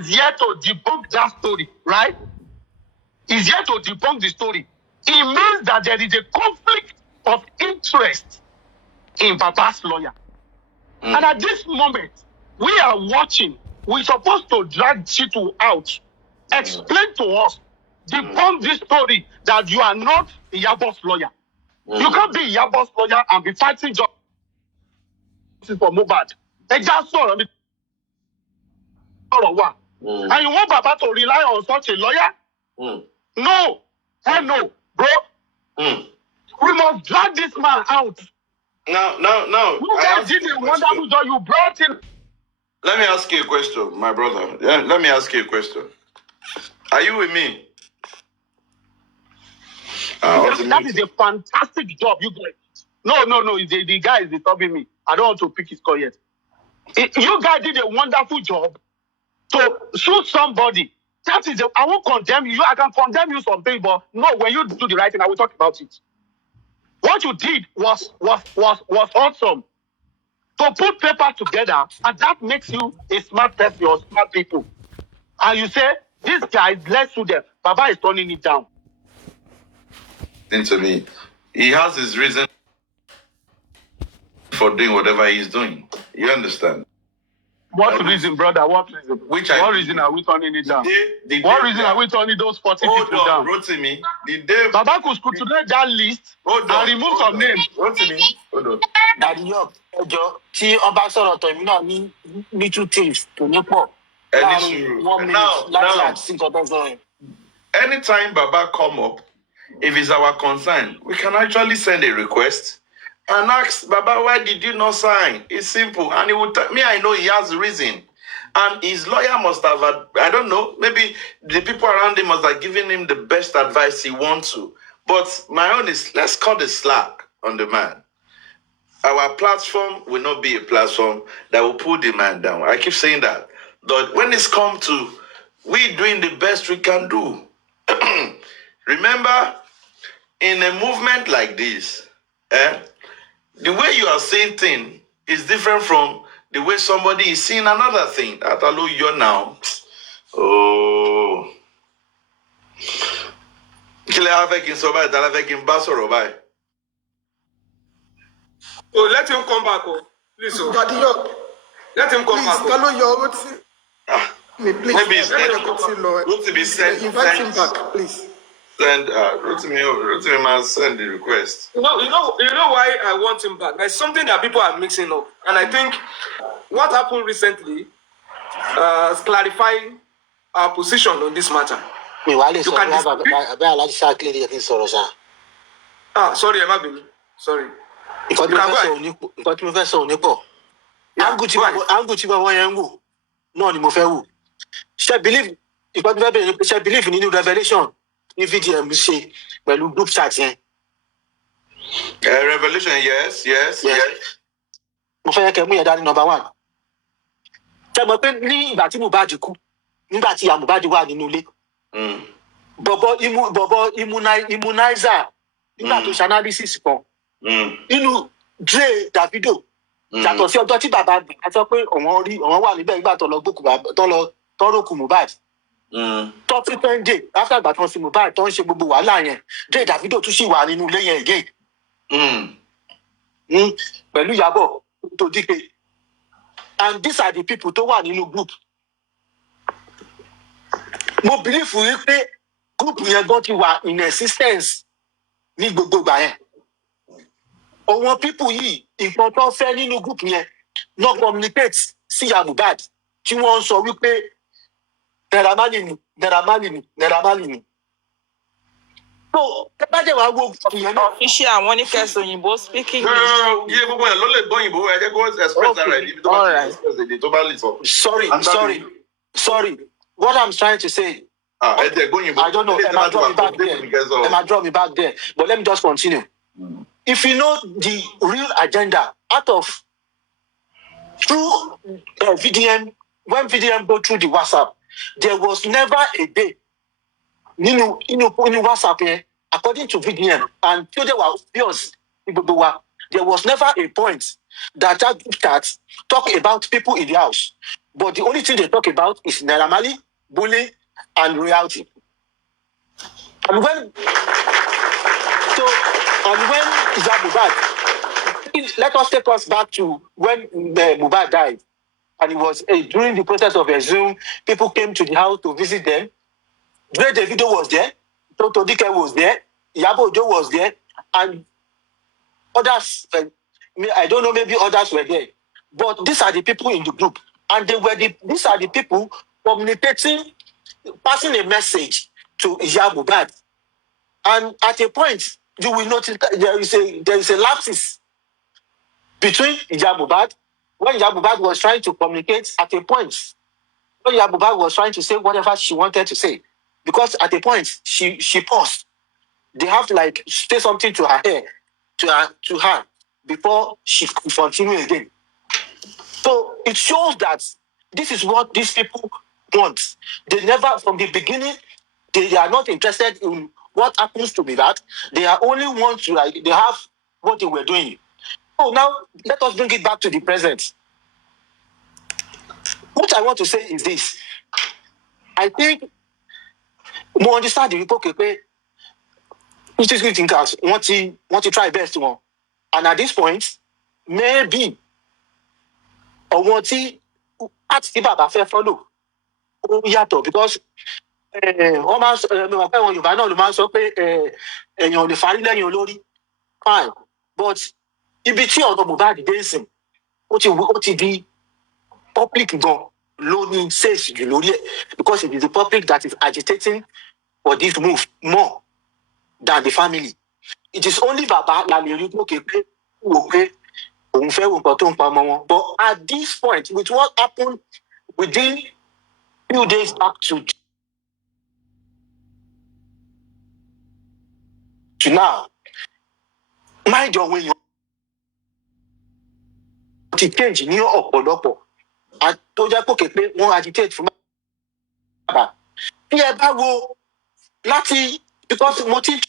is here to debunk that story, right? Is here to debunk the story. It means that there is a conflict of interest in Baba's lawyer. And at this moment, we are watching. We're supposed to drag Chitu out, explain to us, debunk this story that you are not Iyabo's lawyer. You can't be Iyabo's lawyer and be fighting justice for Mohbad. And you want Baba to rely on such a lawyer? No. Hell no, bro. We must drag this man out. No. You guys did a wonderful job. You brought in. Let me ask you a question, my brother. Yeah, let me ask you a question. Are you with me? That is a fantastic job you guys. No. The guy is disturbing me. I don't want to pick his call yet. You guys did a wonderful job to shoot somebody. That is I won't condemn you. I can condemn you something, but no, when you do the right thing, I will talk about it. What you did was awesome. To put paper together, and that makes you a smart person or smart people. And you say, this guy, let's sue them. Baba is turning it down. To me, he has his reason for doing whatever he's doing. You understand? What reason, brother? What reason? What reason are we turning it down? What reason are we turning those 40 people down? Rotimi, the day Baba could today that list and remove some names. Rotimi, hold on. Daddy York, tí ọba sọ̀rọ̀ tọ̀ èmi náà ní 2 things tó ní pọ̀. Now, anytime Baba come up, if it's our concern, we can actually send a request and ask Baba, why did you not sign? It's simple. And he would tell me, I know he has reason. And his lawyer must have, I don't know, maybe the people around him must have given him the best advice he wants to. But my own is, let's cut the slack on the man. Our platform will not be a platform that will pull the man down. I keep saying that. But when it's come to we doing the best we can do, remember, in a movement like this, the way you are seeing things is different from the way somebody is seeing another thing. Atalo, you're now. Oh. Oh, let him come back. Oh. Please, oh. Let him come back. Please, maybe it's invite him back, please. Send Rotimi must send the request. You know why I want him back. There's something that people are mixing up, and I think what happened recently is clarifying our position on this matter. Sorry, Emma. Sorry. Believe in new revelation. If VDM say, well, group chat, revelation, yes. Number one. Tell me, nígbà tí Mohbad kú, nígbà tí Mohbad wà nínú ilé. Bobo immunizer, nígbà tó ṣe analysis kan. Inú Dre Davido, yàtọ̀ sí ọjọ́ tí bàbá sọ pé òun wà níbẹ̀ nígbà tó lọ gbókù tọ́rọ̀kù Mohbad. 30 days after ìgbà tí wọ́n sí Mohbad tó ń ṣe gbogbo wàhálà yẹn, Dre Davido tún sì wà nínú ilé yẹn again. Pẹ̀lú Ìyábọ̀ tó dípé. And these are the people tó wà nínú group. Mo believe wípé group yẹn gan ti wà in existence ní gbogbo ìgbà yẹn. Àwọn people yìí nǹkan tó fẹ́ nínú group yẹn no communicate sí ìyá Mohbad tí wọ́n sọ wípé Naira Marley ni. So, tẹ́bàjẹ́ wàá wo ìyẹn náà. Iṣẹ́ àwọn oníkẹ́sì òyìnbó speaking English. Yé gbogbo ẹ̀ ló lè gbọ́ òyìnbó ẹ jẹ́ kó express that right. All right. Sorry. What I'm trying to say. I don't know. Emma drop me back there. But let me just continue. If you know the real agenda out of through VDM, when VDM go through the WhatsApp, there was never a day in WhatsApp here, according to VDM, and there was never a point that group chat talk about people in the house. But the only thing they talk about is Naira Marley, bullying, and royalty. And when Mohbad, let us take us back to when Mohbad died, and it was during the process of a Zoom, people came to the house to visit them. Dre Davido was there, Toto Dike was there, Iyabo Ojo was there, and others. I don't know, maybe others were there, but these are the people in the group, and these are the people communicating, passing a message to Mohbad. And at a point, you will notice that there is a lapses between Mohbad, when Mohbad was trying to communicate at a point, when Mohbad was trying to say whatever she wanted to say, because at a point she paused. They have to say something to her before she could continue again. So it shows that this is what these people want. They never, from the beginning, they are not interested in what happens to me. That they are only want to they have what they were doing. So now let us bring it back to the present. What I want to say is this. I think we understand the people which is thinkers want to try best one. And at this point, maybe or want to ask the Baba fair follow. Because almost Yorùbá náà ló máa ń sọ pé èèyàn ò lè farí lẹ́yìn olórí. Fine. But ibi tí ọ̀rọ̀ Mohbad dé sìn, ó ti di public gan ló ní says jù lórí ẹ̀, because it is the public that is agitating for this move more than the family. It is only Baba la lè rí gòkè pé wò pé òun fẹ́ wo nǹkan tó ń pa ọmọ wọn. But at this point, with what happened within few days back to now, mind your way, ti change ní ọ̀pọ̀lọpọ̀ tó jẹ́ pòkè pé wọ́n agitate fún bàbá. Bí ẹ bá wo láti, because mo ti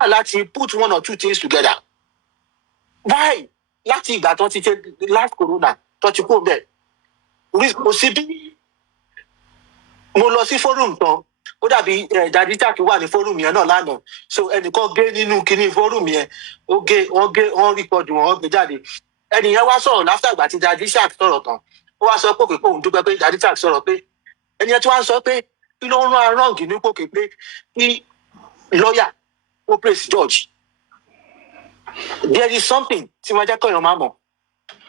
láti put one or two things together. Why? Láti ìgbà tó ti ṣe last corona tó ti kó bẹ́ẹ̀. Kò sí bí mo lọ sí forum tán, ó dàbí Daddy Jack wà ní forum yẹn náà lánàá. So ẹnìkan gé nínú kinní forum yẹn, wọ́n record wọ́n gbé jáde. Ẹnì yẹn wá sọ̀rọ̀ láfíà ìgbà tí Daddy Jack sọ̀rọ̀ tán. Ó wá sọ pé òun dúpẹ́ pé Daddy Jack sọ̀rọ̀ pé ẹni yẹn tí wọ́n sọ pé kí ló ń rán arọ́ǹgì ní pòkè pé kí lọ́ọ̀yà ó praise George. There is something tí wọ́n jẹ́ kọ́yàn máa mọ̀.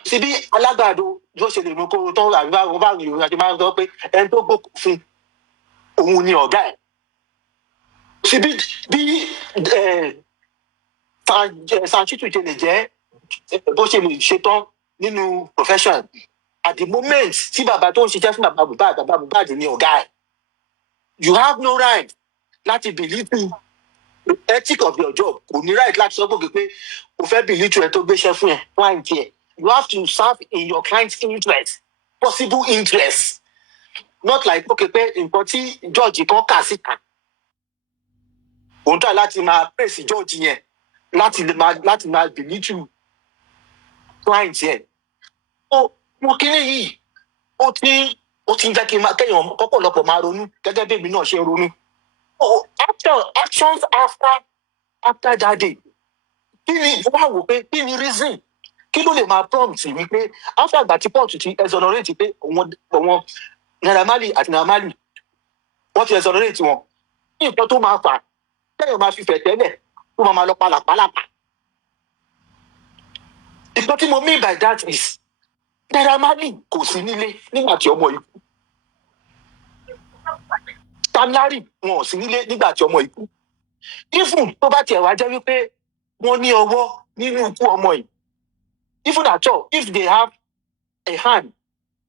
Síbí alágbàdo ló ṣe lè mú kóró tó àbíbá ìròyìn àti máa ń sọ pé ẹni tó gbókùn fún òun ni ọ̀gá ẹ̀. Síbí bí Sanchitu ṣe lè jẹ́ bó ṣe lè ṣetán nínú profession, at the moment tí bàbá tó ń ṣiṣẹ́ fún bàbá Mohbad ni ọ̀gá ẹ̀, you have no right láti belittle the ethic of your job. Kò ní right láti sọ pé o fẹ́ belittle ẹ tó gbéṣẹ́ fún ẹ client ẹ. You have to serve in your client's interest, possible interest, not like pé nǹkan tí George kan kà síta. Òun tà láti máa praise George yẹn láti máa belittle client yẹn. Mo kíní yìí ó ti ń jẹ́ kí kéèyàn kọ́pọ̀lọpọ̀ máa ronú gẹ́gẹ́ bí èmi náà ṣe ronú. Actions after that day. Kí ni wá wò pé kí ni reason? Kí ló lè máa prompt wípé after ìgbà tí Port ti exonerate pé òun Naira Marley àti Naira Marley wọ́n ti exonerate wọn. Ní nǹkan tó máa fà kéèyàn máa fi fẹ̀ tẹ́lẹ̀ tó máa lọ pálapàlapà. Nǹkan tí mo mean by that is Naira Marley kò sí nílé nígbà tí ọmọ yìí kú. Larry wọn ò sí nílé nígbà tí ọmọ yìí kú. Even tó bá tiẹ̀ wá jẹ́ wípé wọ́n ní ọwọ́ nínú ikú ọmọ yìí, even at all, if they have a hand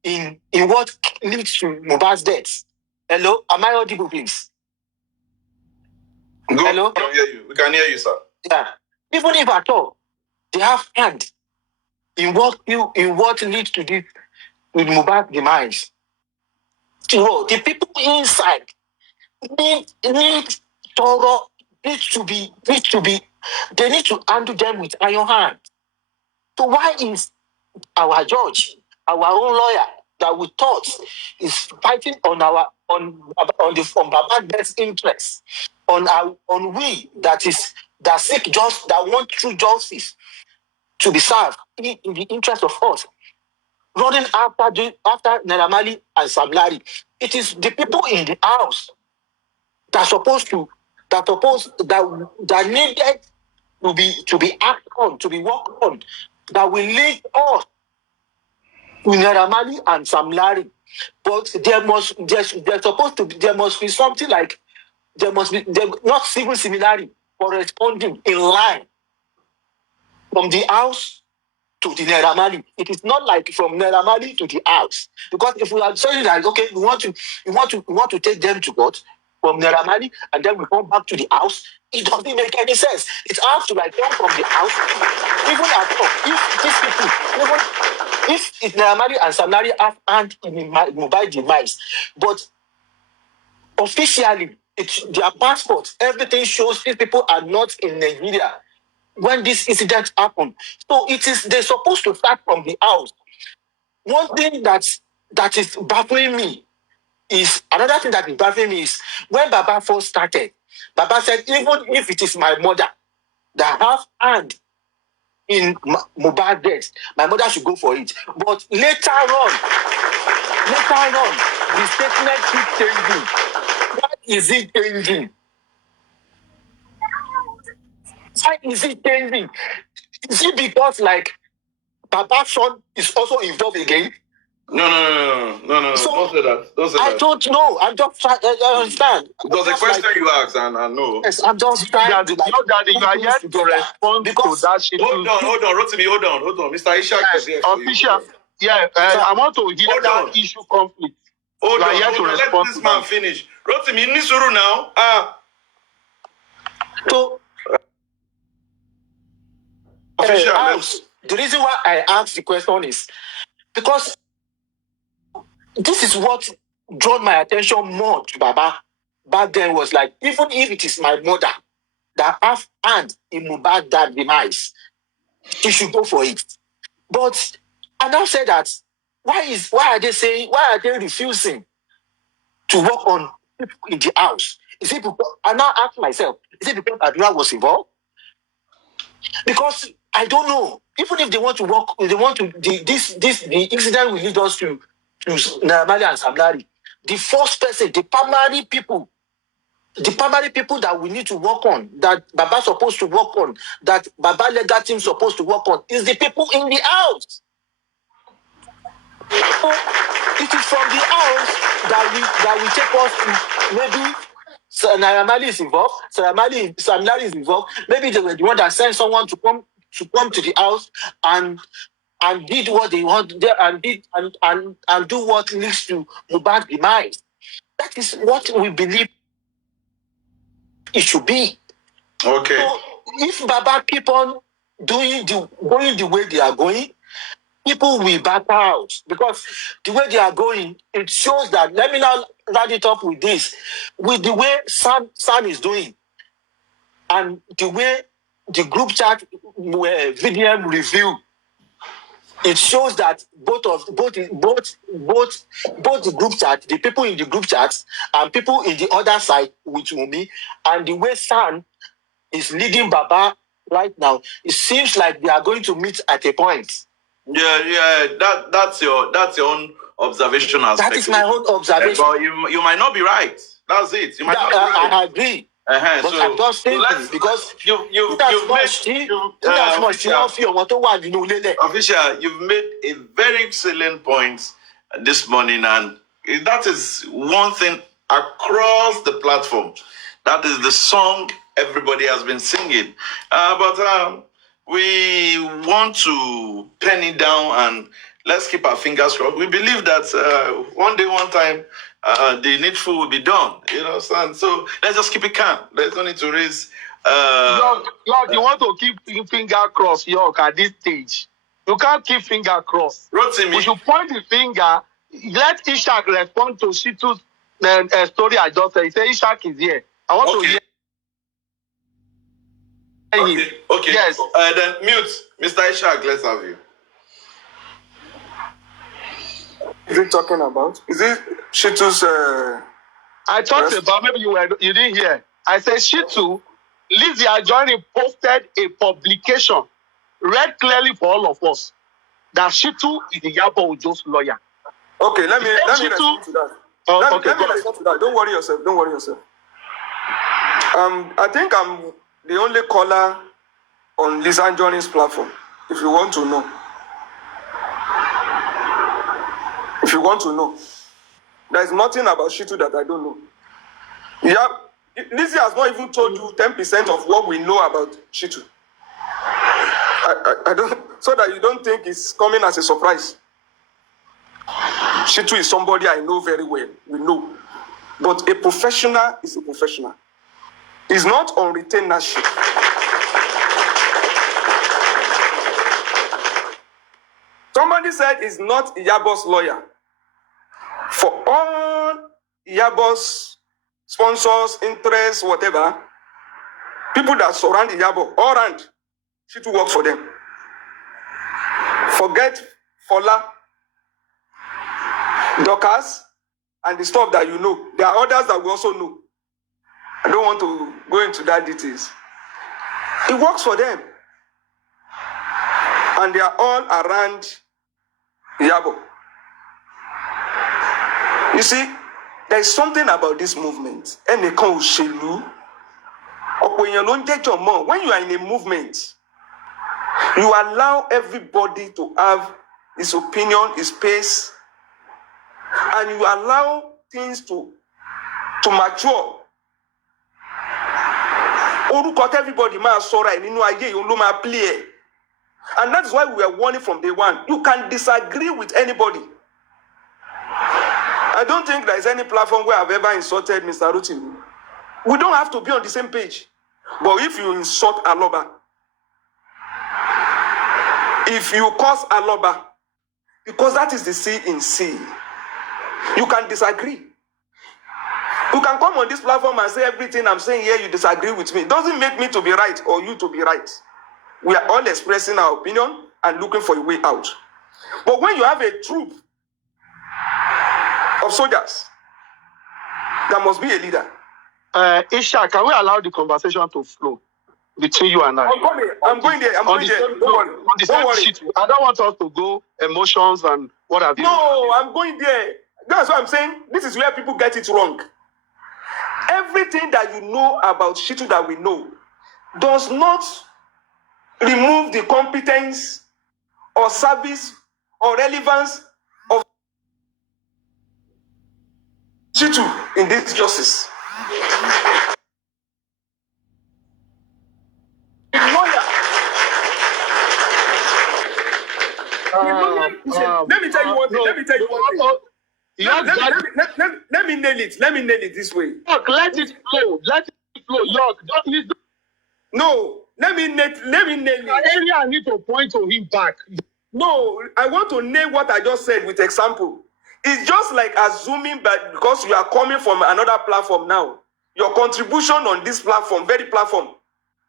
in what leads to Mohbad's death. Hello, am I audible, please? Go. Hello? We can hear you. We can hear you, sir. Yeah. Even if at all they have hand in what leads to this with Mohbad's demise. So the people inside need to be, they need to handle them with iron hand. So why is our judge, our own lawyer that we thought is fighting on Baba's best interest, on we that seek just that want true justice to be served in the interest of us, running after Naira Marley and Sam Larry. It is the people in the house that needed to be acted on, to be worked on, that will lead us to Naira Marley and Sam Larry. But there must be something like not civil similarity corresponding in line from the house to the Naira Marley. It is not like from Naira Marley to the house, because if we are saying that okay, we want to take them to court from Naira Marley and then we come back to the house, it doesn't make any sense. It has to like come from the house, even at all. If these people, if Naira Marley and Sam Larry have hand in mobile device, but officially their passport, everything shows these people are not in Nigeria when this incident happened. So they're supposed to start from the house. One thing that is baffling me is when Baba first started, Baba said, even if it is my mother that have hand in mobile death, my mother should go for it. But later on, the statement keeps changing. Why is it changing? Is it because like Baba's son is also involved again? No. So, don't say that. I don't know. I'm just trying. I understand. It was a question you asked, and I know. Yes, I'm just trying to like. Daddy, you are yet to respond to that shit. Hold on, Rotimi, hold on. Mr. Ishak is here for you. Official. Yeah, I want to hear that issue conflict. Hold on. Let this man finish. Rotimi, Nisuru now. So, official. The reason why I asked the question is because this is what drew my attention more to Baba back then, was like, even if it is my mother that have hand in Mohbad's that demise, she should go for it. But I now say that why are they refusing to work on people in the house? Is it because, I now ask myself, is it because Adura was involved? Because I don't know. Even if they want to work, the incident will lead us to Naira Marley and Sam Larry. The first person, the primary people that we need to work on, that Baba's supposed to work on, that Baba legal team supposed to work on, is the people in the house. So it is from the house that we take us to maybe Naira Marley is involved, Sam Larry is involved. Maybe they were the one that sent someone to come to the house and did what they want there and do what leads to Mohbad's demise. That is what we believe it should be. Okay. So if Baba keep on going the way they are going, people will back out, because the way they are going, it shows that. Let me now round it up with this, with the way Sam is doing, and the way the group chat VDM review. It shows that both the group chat, the people in the group chats and people in the other side with Wunmi, and the way Sam is leading Baba right now, it seems like they are going to meet at a point. Yeah. That's your own observation. That is my own observation. But you might not be right. That's it. You might not be right. I agree. But I'm just thinking, because you've made a very salient point this morning, and that is one thing across the platform. That is the song everybody has been singing. But we want to pen it down and let's keep our fingers crossed. We believe that one day, one time, the needful will be done. You know, so let's just keep it calm. There's no need to raise. York, you want to keep finger crossed, York, at this stage. You can't keep finger crossed. Rotimi. We should point the finger. Let Ishak respond to Shitu's story I just said. He said Ishak is here. I want to hear. Okay. Yes. Then mute. Mr. Ishak, let's have you. is he talking about? Is it Shitu's? I talked about, maybe you didn't hear. I said Shitu, Lizzie Anjorin posted a publication, read clearly for all of us, that Shitu is the Iyabo Ojo's lawyer. Okay, let me respond to that. Let me respond to that. Don't worry yourself. I think I'm the only caller on Lizzie Anjorin's platform. If you want to know. There is nothing about Shitu that I don't know. Yeah, Lizzie has not even told you 10% of what we know about Shitu. I don't, so that you don't think it's coming as a surprise. Shitu is somebody I know very well. We know. But a professional is a professional. He's not on retainership. Somebody said he's not Iyabo's lawyer. For all Iyabo's sponsors, interests, whatever, people that surround Iyabo, all around, Shitu works for them. Forget Fola, Dorcas, and the stuff that you know. There are others that we also know. I don't want to go into that details. He works for them. And they are all around Iyabo. You see, there is something about this movement. When you are in a movement, you allow everybody to have his opinion, his pace, and you allow things to mature. Everybody play. And that's why we are warning from day one. You can disagree with anybody. I don't think there is any platform where I've ever insulted Mr. Rotimi. We don't have to be on the same page. But if you insult aloba, if you cause aloba, because that is the C in C, you can disagree. You can come on this platform and say everything I'm saying here, you disagree with me. It doesn't make me to be right or you to be right. We are all expressing our opinion and looking for a way out. But when you have a troop of soldiers, there must be a leader. Isha, can we allow the conversation to flow between you and I? I'm going there. Don't worry. I don't want us to go emotions and what have you. No, I'm going there. That's what I'm saying. This is where people get it wrong. Everything that you know about Shitu that we know does not remove the competence or service or relevance of Shitu in this justice. Let me tell you one thing. Let me nail it. Let me nail it this way. Look, let it flow. Look, no, let me nail it. Area I need to point to him back. No, I want to nail what I just said with example. It's just like assuming that because you are coming from another platform now, your contribution on this platform, very platform,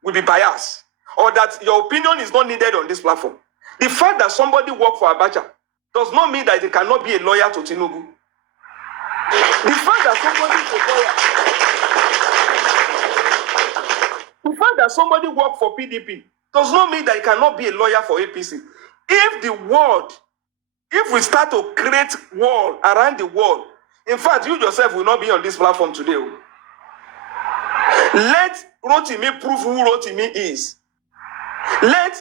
will be biased. Or that your opinion is not needed on this platform. The fact that somebody worked for Abacha does not mean that they cannot be a lawyer to Tinubu. The fact that somebody worked for PDP does not mean that he cannot be a lawyer for APC. If we start to create wall around the world, in fact, you yourself will not be on this platform today. Let Rotimi prove who Rotimi is. Let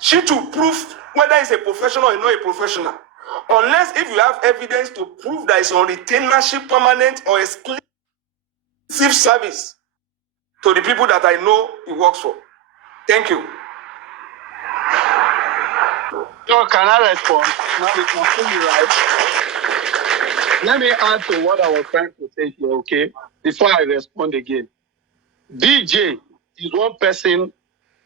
Shitu prove whether he's a professional or not a professional. Unless if you have evidence to prove that it's on retainership, permanent or exclusive service to the people that I know he works for. Thank you. So can I respond? Now we can fully right. Let me add to what I was trying to say here, okay? Before I respond again. DJ is one person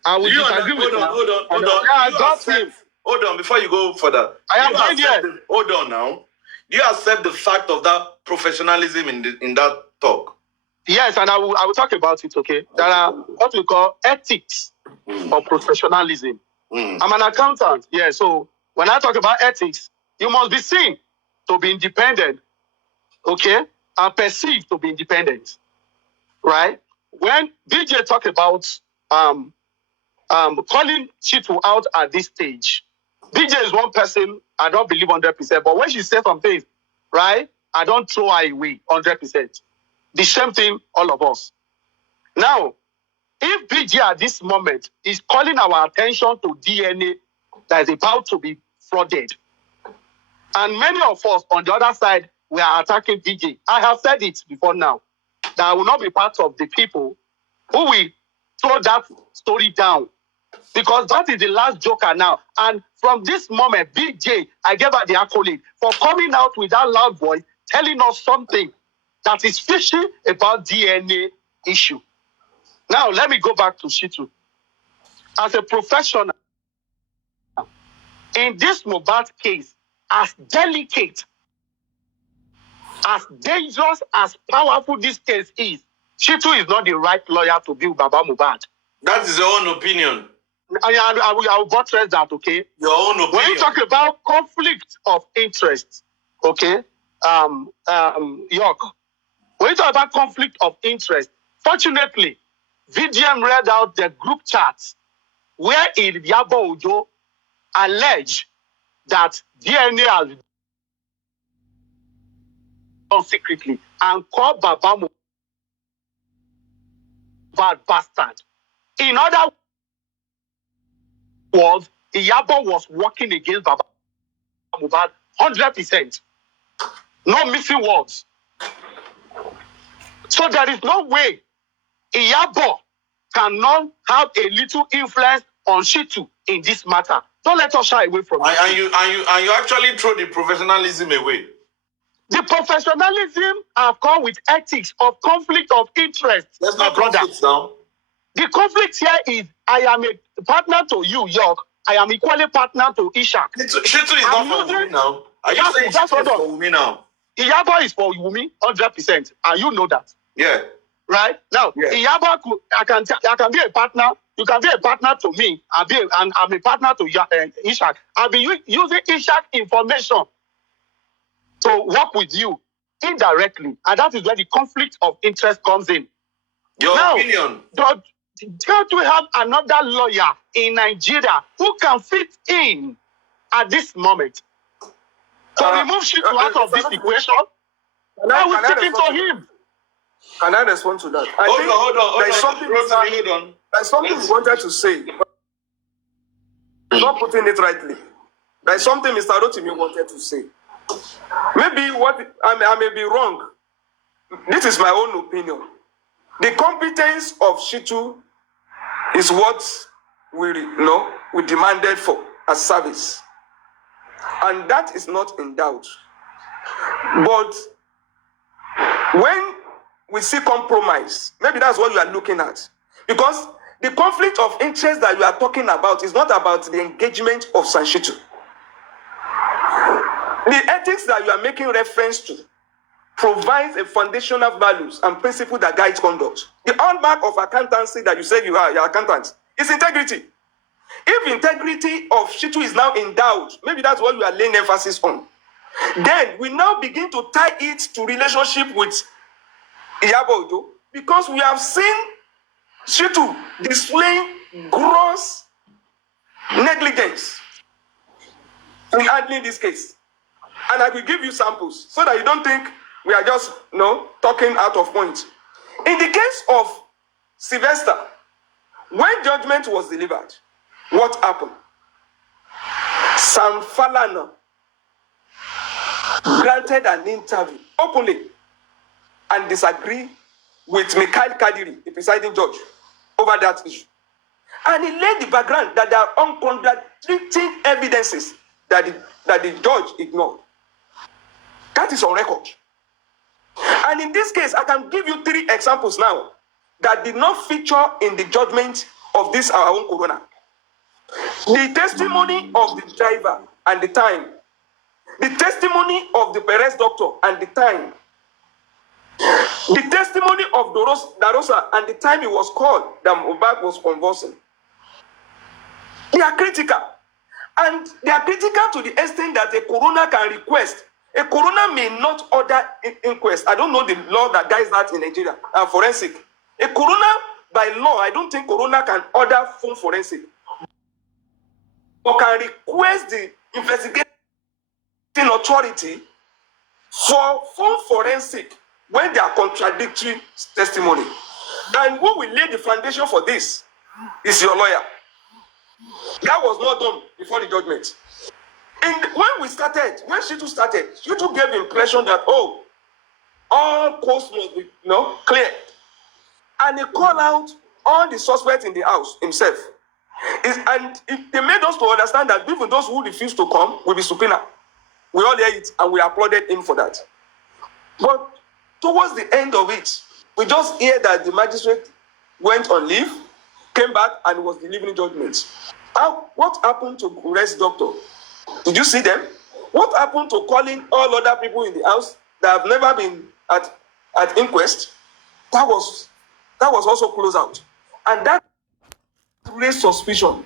I will disagree with. Hold on. Yeah, I got him. Hold on, before you go further. I am going there. Hold on now. Do you accept the fact of that professionalism in that talk? Yes, and I will talk about it, okay? There are what we call ethics or professionalism. I'm an accountant, yeah, so when I talk about ethics, You must be seen to be independent, okay, and perceived to be independent, right? When BJ talked about calling Chitu out at this stage, BJ is one person I don't believe 100%, but when she says some things, right, I don't throw her away 100%. The same thing, all of us. Now, if BJ at this moment is calling our attention to DNA that is about to be frauded, and many of us on the other side, we are attacking BJ. I have said it before now, that I will not be part of the people who will throw that story down, because that is the last joker now. And from this moment, BJ, I gave her the accolade for coming out with that loud voice, telling us something that is fishy about DNA issue. Now, let me go back to Shitu. As a professional, in this Mohbad case, as delicate, as dangerous, as powerful this case is, Shitu is not the right lawyer to be with Baba Mohbad. That is your own opinion. I will buttress that, okay? Your own opinion. When you talk about conflict of interest, okay, York, when you talk about conflict of interest, fortunately, VDM read out the group chats where Yabo Ojo alleged that DNA has been done secretly and called Baba Mohbad bastard. In other words, Iyabo was working against Baba Mohbad 100%. No missing words. So there is no way Iyabo cannot have a little influence on Shitu in this matter. Don't let us shy away from it. And you actually throw the professionalism away. The professionalism have come with ethics of conflict of interest. There's no conflict now. The conflict here is I am a partner to you, York. I am equally partner to Ishak. Shitu is not for Wumi now. Are you saying Shitu is for Wumi now? Iyabo is for Wumi 100%, and you know that. Yeah. Right? Now, yeah. Iyabo, I can be a partner. You can be a partner to me. And I'm a partner to Ishak. I'll be using Ishak information to work with you indirectly. And that is where the conflict of interest comes in. Your opinion. Don't we have another lawyer in Nigeria who can fit in at this moment to remove Shitu out of this equation? I will stick into him. Can I respond to that? Hold on. There's something we wanted to say. You're not putting it rightly. There's something Mr. Rotimi wanted to say. Maybe I may be wrong. This is my own opinion. The competence of Shitu is what we demanded for as service. And that is not in doubt. But when we see compromise, maybe that's what you are looking at. Because the conflict of interest that you are talking about is not about the engagement of Shitu. The ethics that you are making reference to provides a foundational values and principle that guides conduct. The hallmark of accountancy that you said you are, your accountant, is integrity. If integrity of Shitu is now in doubt, maybe that's what you are laying emphasis on. Then we now begin to tie it to relationship with Iyabo Ojo, because we have seen Shitu displaying gross negligence in handling this case. And I will give you samples so that you don't think we are just talking out of point. In the case of Sylvester, when judgment was delivered, what happened? Sam Falana granted an interview openly and disagreed with Mikhail Kadiri, the presiding judge, over that issue. And he laid the background that there are uncontradicting evidences that the judge ignored. That is on record. And in this case, I can give you 3 examples now that did not feature in the judgment of this our own coroner. The testimony of the driver and the time. The testimony of the Perez doctor and the time. The testimony of Darosa and the time he was called that Mohbad was convulsing. They are critical. And they are critical to the extent that a coroner can request. A coroner may not order inquest. I don't know the law that guides that in Nigeria, forensic. A coroner, by law, I don't think coroner can order phone forensic. Or can request the investigating authority for phone forensic when there are contradictory testimony. And who will lay the foundation for this is your lawyer. That was not done before the judgment. And when Shitu started, Shitu gave the impression that, all coasts must be clear. And he called out all the suspects in the house himself. And they made us to understand that even those who refused to come will be subpoenaed. We all hear it and we applauded him for that. But towards the end of it, we just hear that the magistrate went on leave, came back and was delivering judgments. What happened to Kure's doctor? Did you see them? What happened to calling all other people in the house that have never been at inquest? That was also closed out. And that raised suspicion.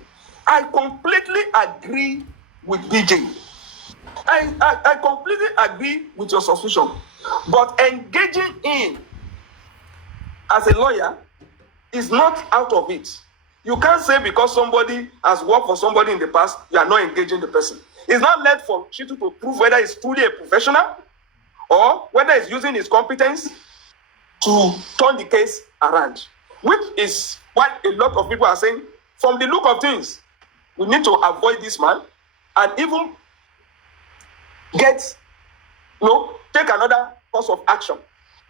I completely agree with BJ. I completely agree with your suspicion. But engaging in as a lawyer is not out of it. You can't say because somebody has worked for somebody in the past, you are not engaging the person. It's not left for Shitu to prove whether he's truly a professional or whether he's using his competence to turn the case around. Which is what a lot of people are saying. From the look of things, we need to avoid this man and even take another course of action.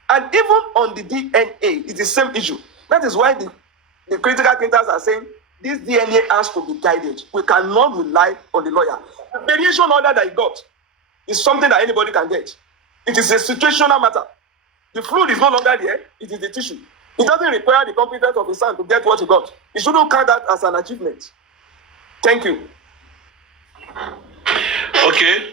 And even on the DNA, it's the same issue. That is why the critical thinkers are saying this DNA has to be guided. We cannot rely on the lawyer. The variation order that he got is something that anybody can get. It is a situational matter. The fluid is no longer there, it is the tissue. It doesn't require the competence of his son to get what he got. He shouldn't count that as an achievement. Thank you. Okay,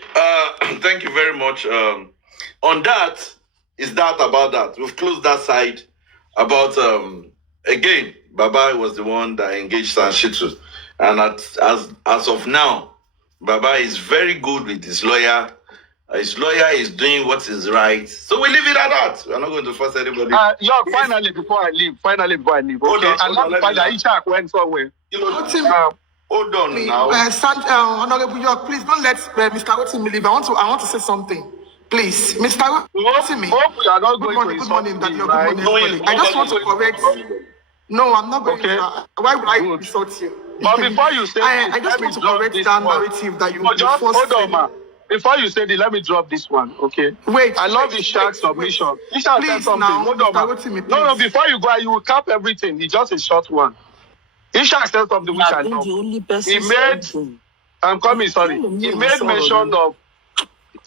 thank you very much. On that, is that about that? We've closed that side about, again, Baba was the one that engaged Shitu. And as of now, Baba is very good with his lawyer. His lawyer is doing what is right. So we leave it at that. We're not going to force anybody. Finally, before I leave. Okay? Hold on, Ishak went somewhere. Hold on please, now. Honorable York, please don't let Mr. Rotimi leave. I want to say something. Please, Mr. Rotimi. Hope you are not going to good morning, me, right? I just want to correct. No, I'm not going to. Why would I insult you? But before you say I just want to correct that narrative that you just hold on, ma. Before you say this, let me drop this one, okay? Wait. I love Ishak's submission. Ishak said something. Now, hold on, ma. Rotimi, No, before you go, you will cap everything. It's just a short one. Ishak said something which I love. He made, I'm coming, sorry. He made mention of,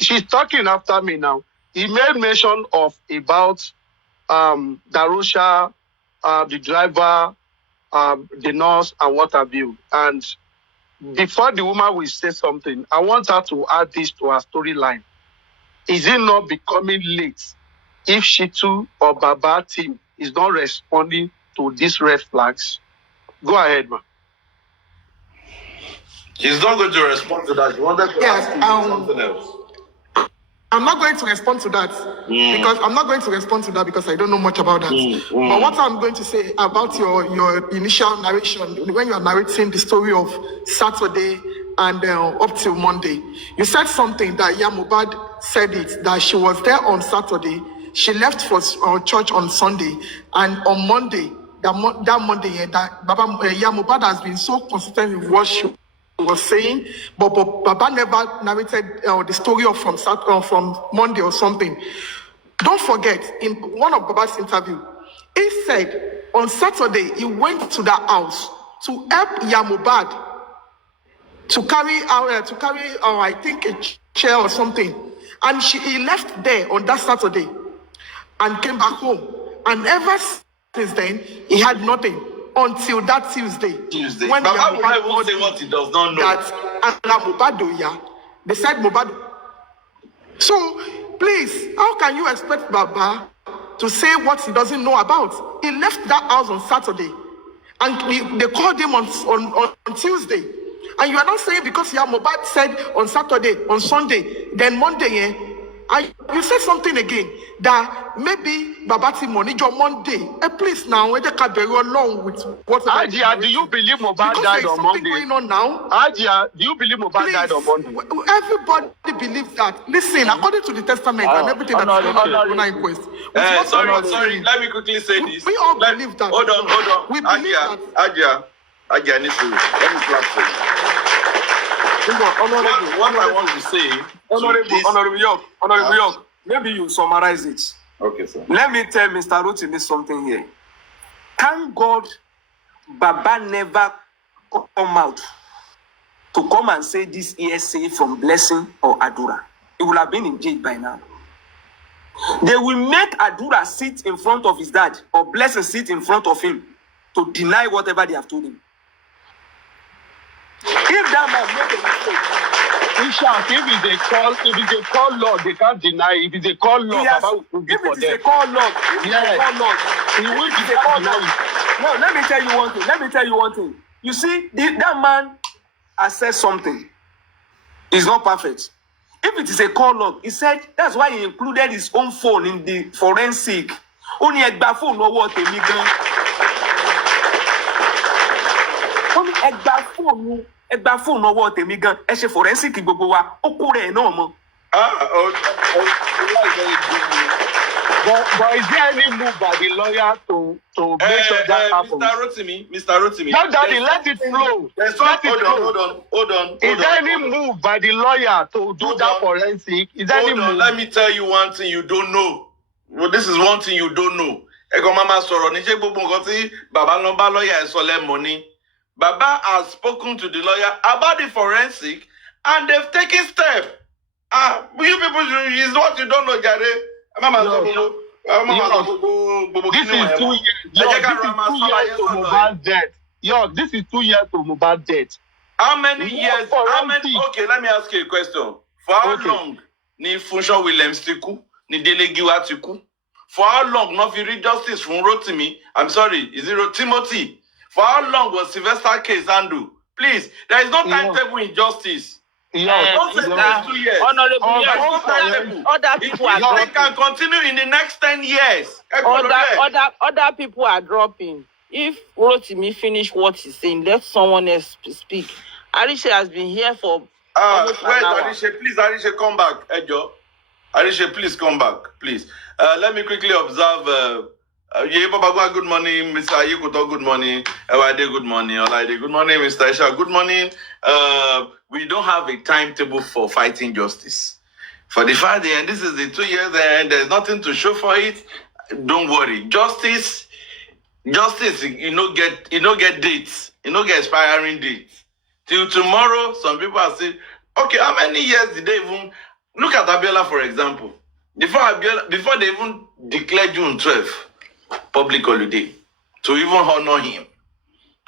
she's talking after me now. He made mention of about Darusha, the driver, the nurse, and what have you. And before the woman will say something, I want her to add this to her storyline. Is it not becoming late if Shitu or Baba team is not responding to these red flags? Go ahead, man. He's not going to respond to that. He wanted to ask you something else. I'm not going to respond to that because I don't know much about that. But what I'm going to say about your initial narration, when you are narrating the story of Saturday and up till Monday, you said something that Mohbad said it, that she was there on Saturday, she left for church on Sunday, and on Monday, that Monday, that Mohbad has been so consistent with what she was saying, but Baba never narrated the story of from Monday or something. Don't forget, in one of Baba's interview, he said on Saturday he went to that house to help Mohbad to carry I think a chair or something, and he left there on that Saturday and came back home, and ever since then he had nothing. Until that Tuesday. When Baba will say what he does not know. That they said Mohbad. So please, how can you expect Baba to say what he doesn't know about? He left that house on Saturday, and they called him on Tuesday, And you are not saying because Mohbad said on Saturday, on Sunday, then Monday, and you said something again that maybe Babati Monijo Monday. Please now, I just along with what. Ajia, do you believe Mohbad died on Monday? Because there is something going on now. Ajia, do you believe Mohbad died on Monday? Everybody believes that. Listen, according to the testament and everything that's going on in the inquest. Sorry, let me quickly say this. We all believe that. Hold on. We believe that. Ajia, let me clap for you. What I want to say, Honorable York, maybe you summarize it. Okay, sir. Let me tell Mr. Rotimi something here. Thank God Baba never come out to come and say this ESA from Blessing or Adura. He would have been in jail by now. They will make Adura sit in front of his dad or Blessing sit in front of him to deny whatever they have told him. If that man made a mistake, if it's a call law, they can't deny. If it's a call law, Baba will be for them. If it is a call law, he will be call law. No, let me tell you one thing. You see, that man has said something. It's not perfect. If it is a call log, he said that's why he included his own phone in the forensic. Only a phone no what Egba phone no what temi gan e se forensic gbogbo wa o ko re na mo. But is there any move by the lawyer to make sure that happens? Mr. Rotimi. No, Daddy, let it flow. Hold on. Is there any move by the lawyer to do that forensic? Is there any move? Let me tell you one thing you don't know. Well, this is one thing you don't know. Ego mama sọ̀rọ̀ ní ṣe gbogbo nǹkan tí bàbá ló ń bá lawyer sọ lẹ́mọ̀ ni. Baba has spoken to the lawyer about the forensic and they've taken steps. You people, is what you don't know, Jare. This is 2 years to Mohbad's death. This is 2 years to Mohbad's death. How many years? Okay, let me ask you a question. For how long ni Funsho Williams ti kú? Ni Dele Giwa ti kú? For how long no fi read justice from Rotimi? I'm sorry, is it Timothy? For how long was Sylvester case handled? Please, there is no timetable in justice. Don't say it's 2 years. Other people are dropping. They can continue in the next 10 years. Other people are dropping. If Rotimi finish what he's saying, let someone else speak. Arisha has been here for almost an hour. Arisha, come back. Ejo. Arisha, please come back, please. Let me quickly observe. Good morning, Mr. Ayukuto. Good morning, Ewade. Good morning, Olaide. Good morning, Mr. Isha. Good morning. We don't have a timetable for fighting justice. For the fact that this is the 2 years and there's nothing to show for it, don't worry. Justice, get dates. Get expiring dates. Till tomorrow, some people are saying, okay, how many years did they even look at Abiola, for example? Before they even declared June 12th public holiday to even honor him.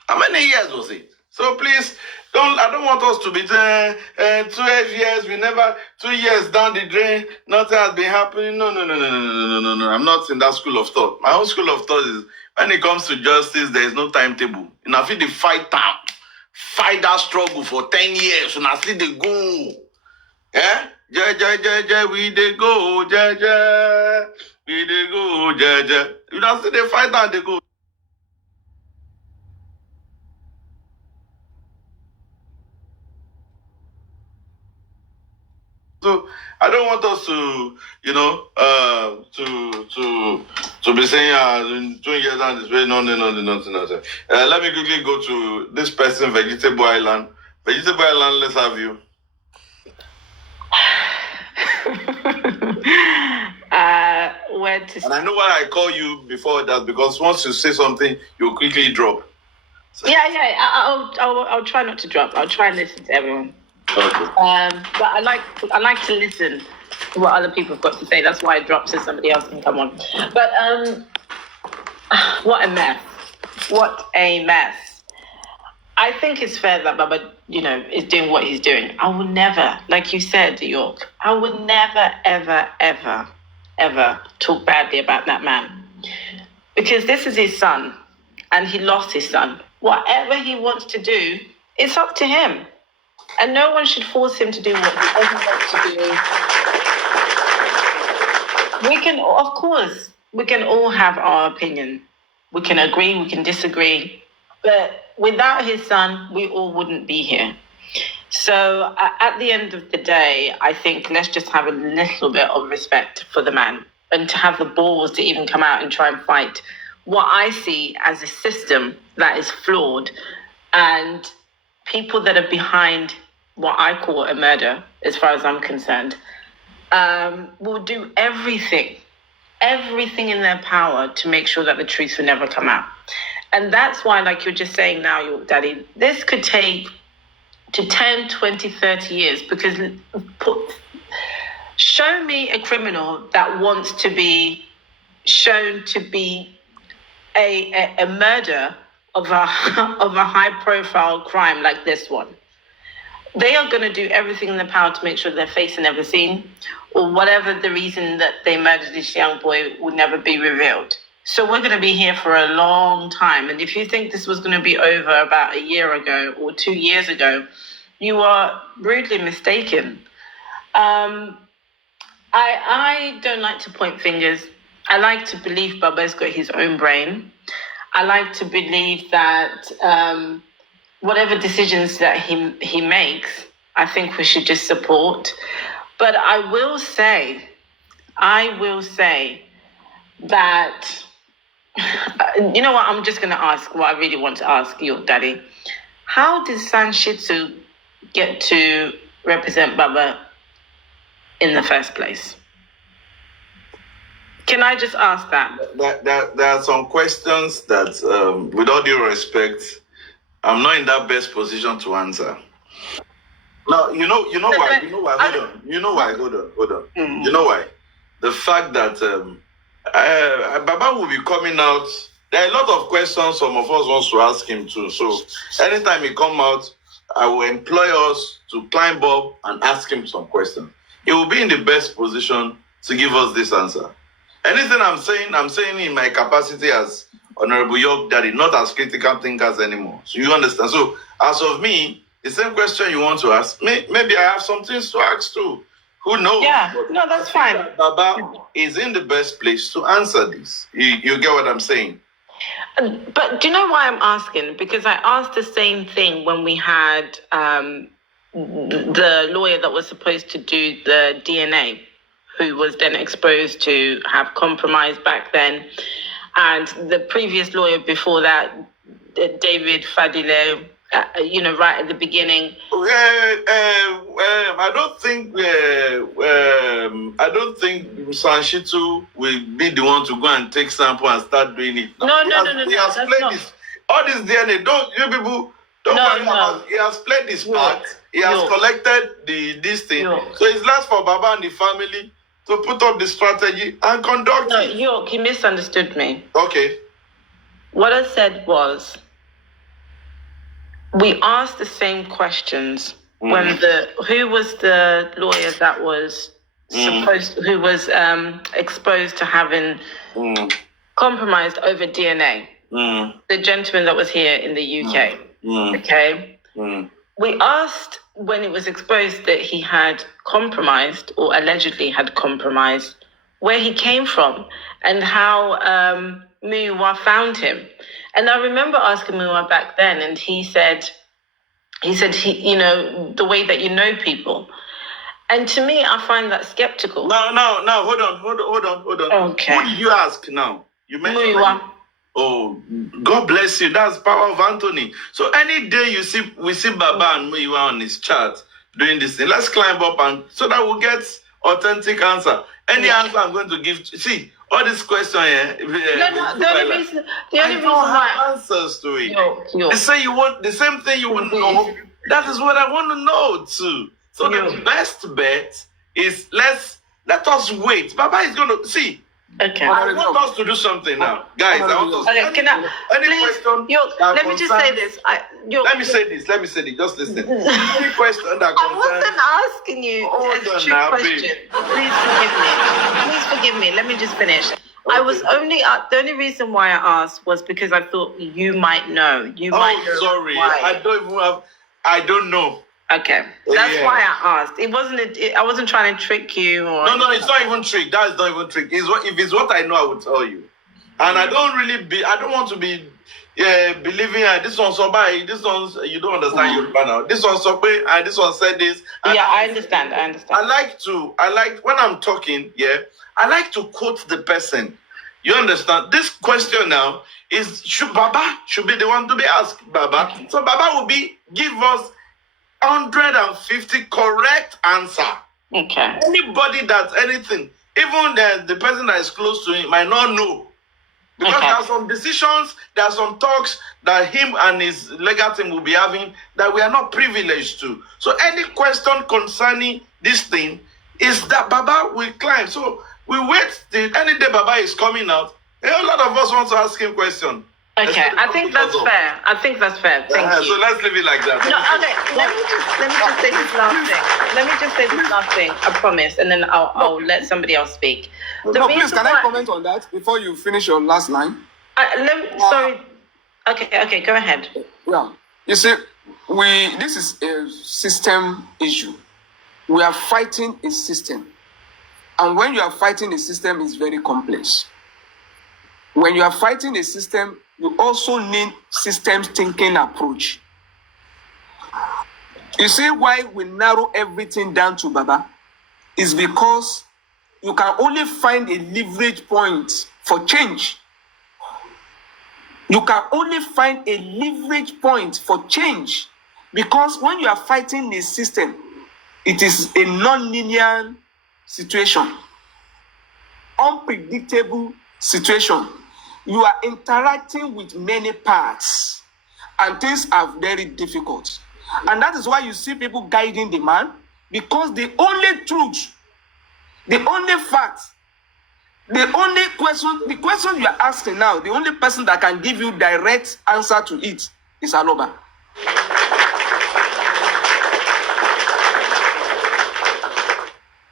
How many years was it? So please, I don't want us to be 12 years, 2 years down the drain, nothing has been happening. No. I'm not in that school of thought. My own school of thought is when it comes to justice, there is no timetable. And I feel the fight that struggle for 10 years, and I see the go. Yeah? We they go, we they go, You know, see they fight and they go. So I don't want us to, to be saying in 2 years down this way. No. Let me quickly go to this person, Vegetable Island. Vegetable Island, let's have you. And I know why I call you before that, because once you say something, you quickly drop. So. Yeah. I'll try not to drop. I'll try and listen to everyone. Okay. But I like to listen to what other people have got to say. That's why I drop so somebody else can come on. But what a mess! What a mess! I think it's fair that Baba, is doing what he's doing. I will never, like you said, York, I would never, ever, ever, ever talk badly about that man. Because this is his son, and he lost his son. Whatever he wants to do, it's up to him. And no one should force him to do what he doesn't want to do. We can, of course, we can all have our opinion. We can agree, we can disagree. But without his son, we all wouldn't be here. So at the end of the day, I think let's just have a little bit of respect for the man, and to have the balls to even come out and try and fight what I see as a system that is flawed, and people that are behind what I call a murder, as far as I'm concerned, will do everything in their power to make sure that the truth will never come out. And that's why, like you're just saying now, York Daddy, this could take to 10, 20, 30 years, because show me a criminal that wants to be shown to be a murder of a high-profile crime like this one. They are going to do everything in their power to make sure their face is never seen, or whatever the reason that they murdered this young boy would never be revealed. So we're going to be here for a long time. And if you think this was going to be over about a year ago or 2 years ago, you are rudely mistaken. I don't like to point fingers. I like to believe Baba's got his own brain. I like to believe that whatever decisions that he makes, I think we should just support. But I will say that, you know what, I'm just going to ask what I really want to ask you, Daddy. How did Sanshitsu get to represent Baba in the first place? Can I just ask that? There are some questions that, with all due respect, I'm not in that best position to answer. No, you know why? Hold on. Mm-hmm. You know why? The fact that Baba will be coming out. There are a lot of questions some of us wants to ask him too. So anytime he come out, I will employ us to climb up and ask him some questions. He will be in the best position to give us this answer. Anything I'm saying in my capacity as Honorable York Daddy, not as critical thinkers anymore. So you understand? So as of me, the same question you want to ask, maybe I have some things to ask too. Who knows? Yeah, no, that's fine. Baba is in the best place to answer this. You get what I'm saying? But do you know why I'm asking? Because I asked the same thing when we had the lawyer that was supposed to do the DNA, who was then exposed to have compromised back then. And the previous lawyer before that, David Fadile, right at the beginning. I don't think Sanshitsu will be the one to go and take sample and start doing it. No. He has played this. All this DNA. Don't worry about it. He has played this part. He has collected this thing. So it's last for Baba and the family to put up the strategy and conduct it. York, you misunderstood me. Okay. What I said was, we asked the same questions when who was the lawyer that was who was exposed to having compromised over DNA. The gentleman that was here in the UK. Okay. We asked when it was exposed that he had compromised or allegedly had compromised, where he came from and how Muiwa found him. And I remember asking Muiwa back then, and he said, the way that you know people. And to me, I find that skeptical. No, hold on. Okay. Who did you ask now? You mentioned Muiwa. Oh, God bless you. That's power of Anthony. So any day we see Baba and Muiwa on his chart doing this thing, let's climb up and so that we'll get authentic answer. Any answer I'm going to give, see, all this question here. The only reason why answers to it. Yo. They say you want the same thing you want to know. That is what I want to know too. So the best bet is let us wait. Baba is going to see. Okay. I want us to do something now, guys. I want us. Okay, Question? Let me just say this. Let me say this. Just listen. Any question that I wasn't asking you a trick question. Please forgive me. Let me just finish. Okay. I was only the only reason why I asked was because I thought you might know. Sorry. Why. I don't know. Okay, that's why I asked. It wasn't. I wasn't trying to trick you. Or No, it's not even trick. That is not even trick. If it's what I know, I will tell you. And I don't want to be believing this one so by this one. You don't understand Yoruba now. This one so by and this one said this. Yeah, I understand. I like when I'm talking. Yeah, I like to quote the person. You understand? This question now is Baba should be the one to be asked. Baba. So Baba will give us 150 correct answer. Okay. Anybody that's anything, even the person that is close to him might not know. Because there are some decisions, there are some talks that him and his legal team will be having that we are not privileged to. So any question concerning this thing is that Baba will climb. So we wait till any day Baba is coming out. A whole lot of us want to ask him questions. Okay, I think that's fair. Thank you. So let's leave it like that. No, okay. Let me just say this last thing. I promise, and then I'll let somebody else speak. Please, can I comment on that before you finish your last line? Sorry. Okay, go ahead. Yeah, you see, this is a system issue. We are fighting a system, and when you are fighting a system, it's very complex. When you are fighting a system, you also need systems thinking approach. You see why we narrow everything down to Baba? Is because you can only find a leverage point for change. You can only find a leverage point for change because when you are fighting a system, it is a non-linear situation, unpredictable situation. You are interacting with many parts and things are very difficult. And that is why you see people guiding the man because the only truth, the only fact, the only question, the question you are asking now, the only person that can give you direct answer to it is aloba.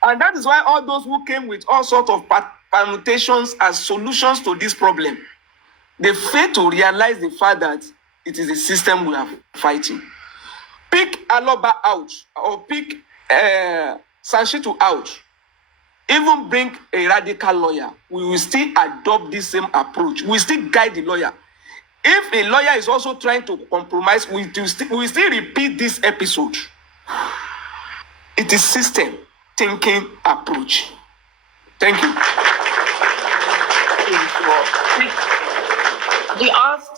And that is why all those who came with all sorts of permutations as solutions to this problem, they fail to realize the fact that it is a system we are fighting. Pick aloba out or pick Sanshitu out. Even bring a radical lawyer, we will still adopt this same approach. We still guide the lawyer. If a lawyer is also trying to compromise, we will still repeat this episode. It is system thinking approach. Thank you.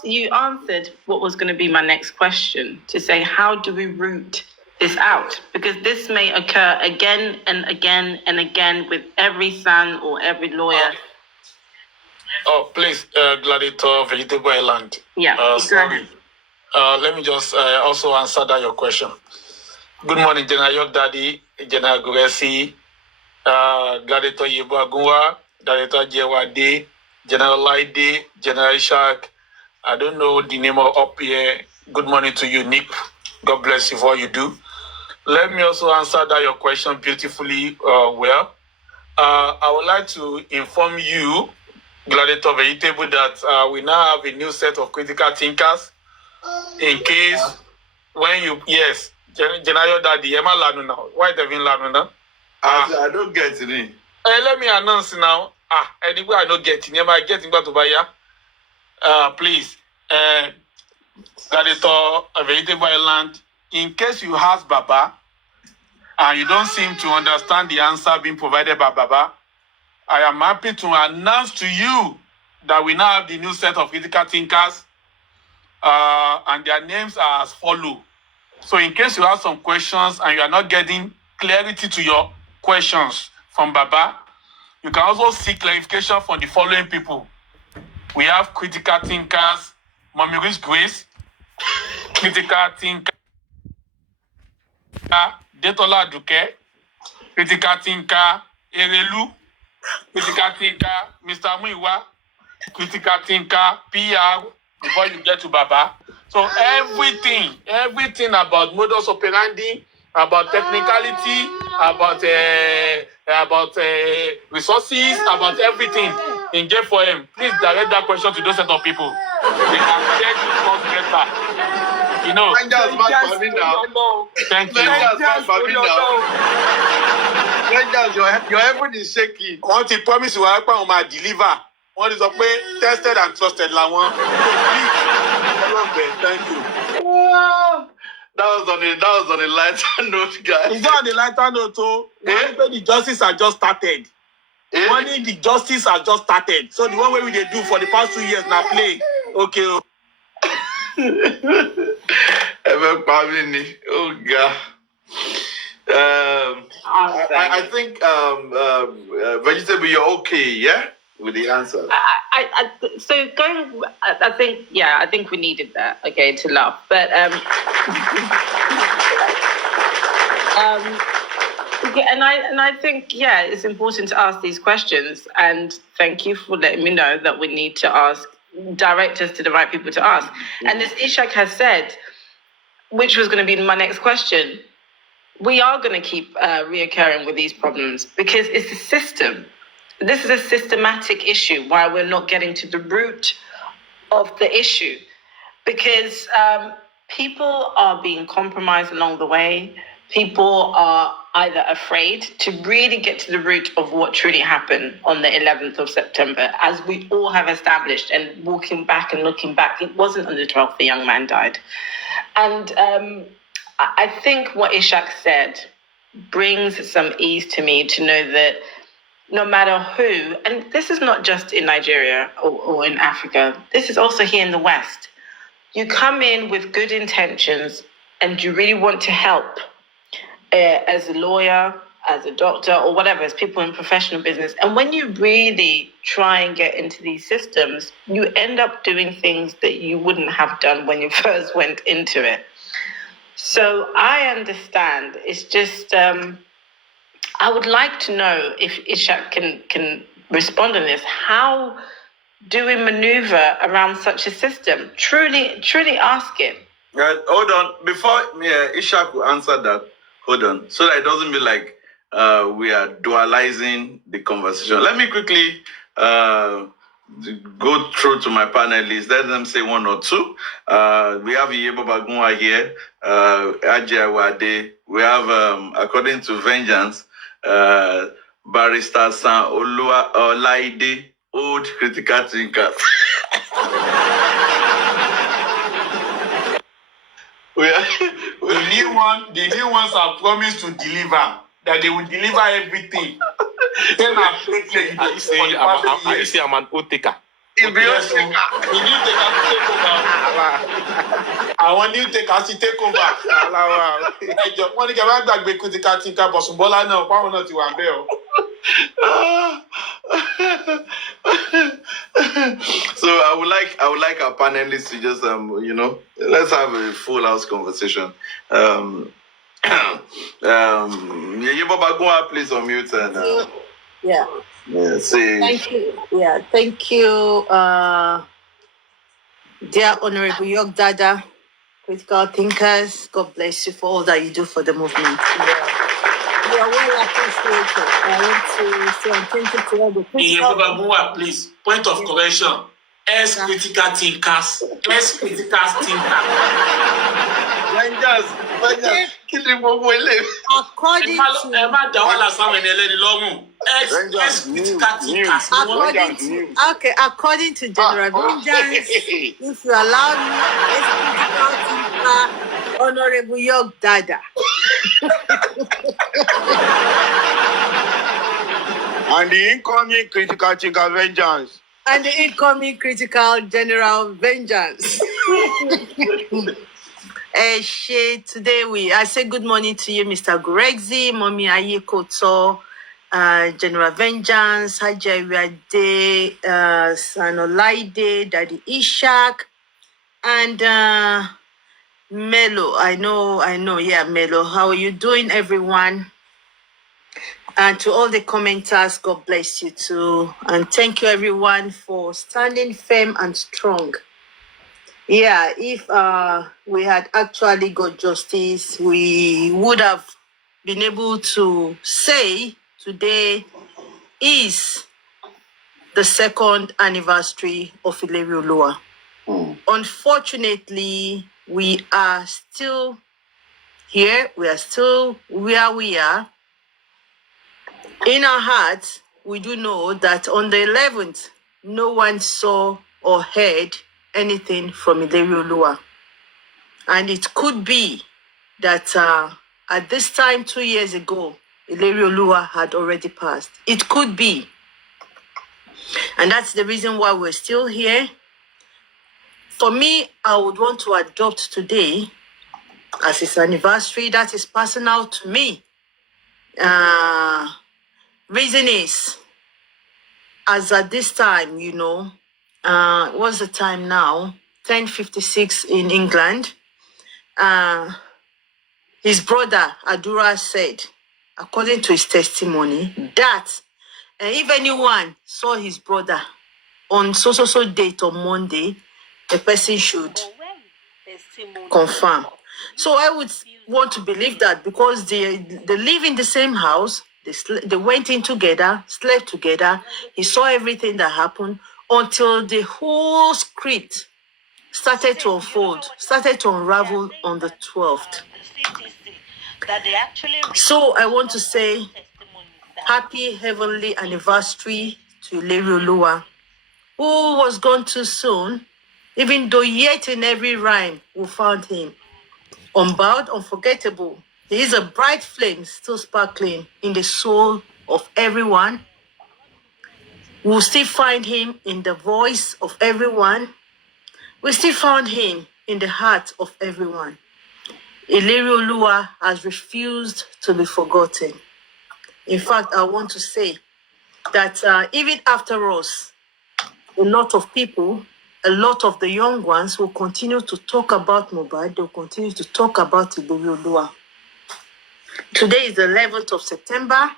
You answered what was going to be my next question to say, how do we root this out? Because this may occur again and again and again with every son or every lawyer. Please, Gladiator, Vegetable Island. Yeah. Sorry. Let me just also answer that your question. Good morning, General York Daddy, General Guresi, Gladiator Yebo Agunwa, Gladiator Jewade, General Laide, General Ishak. I don't know the name of up here. Good morning to you, Nick. God bless you for what you do. Let me also answer that your question beautifully well. I would like to inform you, Gladiator Vegetable, that we now have a new set of critical thinkers. In case when you, yes, General Daddy, Emma Lanu now. Why they been Lanu now? I don't get it. Let me announce now. Anyway, I don't get it. I get it to buy. Please, Gladiator Vegetable Island. In case you ask Baba and you don't seem to understand the answer being provided by Baba, I am happy to announce to you that we now have the new set of critical thinkers, and their names are as follow. So in case you have some questions and you are not getting clarity to your questions from Baba, you can also seek clarification from the following people. We have critical thinkers, Mommy Rich Grace, critical thinker, Detola Duke, critical thinker, Erelu, critical thinker, Mr. Muiwa, critical thinker, PR, before you get to Baba. So everything about modus operandi, about technicality, about resources, about everything in J4M. Please direct that question to those set of people. They can get you better. You know. Rangers man for me now. Thank you. Rangers man for me now. Rangers, your heaven is shaking. Want to promise you help on my deliver. One is up tested and trusted la one. Thank you. That was on a lighter note, guys. It's not on the lighter note, too. The justice has just started. Money, the justice has just started. So the one way we do for the past 2 years now play. Okay. Oh God. I think vegetable, you're okay, yeah, with the answer. I think we needed that, okay, to laugh. But and I think it's important to ask these questions, and thank you for letting me know that we need to direct us to the right people to ask. Mm-hmm. And as Ishak has said, which was going to be my next question, we are going to keep reoccurring with these problems because it's a system. This is a systematic issue why we're not getting to the root of the issue, because people are being compromised along the way. People are either afraid to really get to the root of what truly happened on the 11th of September, as we all have established, and walking back and looking back, it wasn't on the 12th the young man died. And I think what Ishak said brings some ease to me to know that no matter who, and this is not just in Nigeria or in Africa, this is also here in the West. You come in with good intentions and you really want to help as a lawyer, as a doctor, or whatever, as people in professional business. And when you really try and get into these systems, you end up doing things that you wouldn't have done when you first went into it. So I understand. It's just, I would like to know if Ishak can respond on this. How do we maneuver around such a system? Truly ask him. Hold on. Before Ishak will answer that, hold on. So that it doesn't be like we are dualizing the conversation. Let me quickly go through to my panelists. Let them say one or two. We have Yebo Bagunwa here, Ajay Wade. We have, according to Vengeance, Barrister San Olua Olaide, old critical thinker. The new ones are promised to deliver. That they will deliver everything. Then are you saying I'm an old taker? The new taker to take over. I want new takers to take over. Wọ́n ní kí ẹ bá gbàgbé critical thinker Bọ̀sùnbọ́lá náà pàwọn náà ti wà bẹ́ẹ̀ o. So I would like our panelists to just let's have a full house conversation. Yebobagunwa, please unmute and say. Thank you. Yeah, thank you, dear Honorable York Dada, critical thinkers. God bless you for all that you do for the movement. We are well appreciated. I want to say thank you to all the critical. Yebobagunwa, please. Point of correction. Critical thinkers. Critical thinkers. Rangers. According to General Vengeance, if you allow me, critical thinker, Honorable York Dada. And the incoming critical thinker Vengeance. And the incoming critical General Vengeance. Today I say good morning to you, Mr. Gurexi, Mommy Ayekoto, General Vengeance, Haji Wade, Sanolaide, Daddy Ishak, and Melo. I know, Melo. How are you doing, everyone? And to all the commenters, God bless you too. And thank you, everyone, for standing firm and strong. Yeah, if we had actually got justice, we would have been able to say today is the second anniversary of Ilerioluwa. Unfortunately, we are still here. We are still where we are. In our hearts, we do know that on the 11th, no one saw or heard anything from Ilerioluwa. And it could be that at this time 2 years ago, Ilerioluwa had already passed. It could be. And that's the reason why we're still here. For me, I would want to adopt today as his anniversary. That is personal to me. Reason is, as at this time, what's the time now? 10:56 in England. His brother, Adura, said, according to his testimony, that if anyone saw his brother on so date on Monday, the person should confirm. So I would want to believe that because they live in the same house, they went in together, slept together, he saw everything that happened until the whole script started to unfold, started to unravel on the 12th. So I want to say happy heavenly anniversary to Ilerioluwa, who was gone too soon, even though yet in every rhyme we found him. Unbowed, unforgettable. He is a bright flame still sparkling in the soul of everyone. We'll still find him in the voice of everyone. We still found him in the heart of everyone. Ilerioluwa has refused to be forgotten. In fact, I want to say that even after us, a lot of people, a lot of the young ones will continue to talk about Mohbad. They'll continue to talk about Ilerioluwa. Today is the 11th of September,